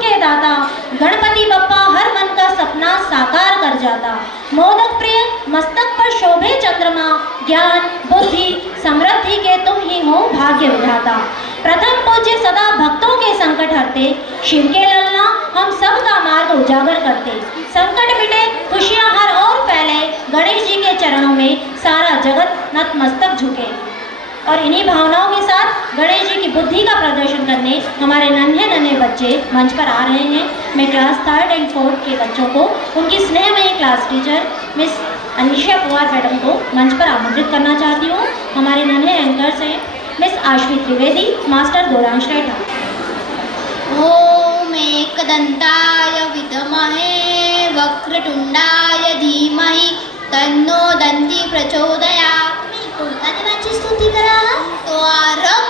के दाता, गणपति बप्पा हर मन का सपना साकार कर जाता। मोदक प्रिय मस्तक पर शोभे चंद्रमा, ज्ञान बुद्धि समृद्धि के तुम ही हो भाग्य विधाता। प्रथम पूज्य सदा भक्तों के संकट हरते, शिव के ललना हम सबका मार्ग उजागर करते। संकट मिटे खुशियां हर और फैले, गणेश जी के चरणों में सारा जगत नतमस्तक झुके। और इन्हीं भावनाओं के साथ गणेश जी की बुद्धि का प्रदर्शन करने हमारे नन्हे नन्हे बच्चे मंच पर आ रहे हैं। मैं क्लास 3rd और 4th के बच्चों को उनकी स्नेहमयी class teacher miss Anisha Pawar madam को मंच पर आमंत्रित करना चाहती हूँ। हमारे नन्हे एंकर्स हैं मिस आश्वी त्रिवेदी, मास्टर गौरांश रेठा। ओम एकदंताय विद्महे वक्रतुंडाय धीमहि तन्नो दंती प्रचोदयात्। कोणत्या देवाची स्तुती करा? तो आरंभ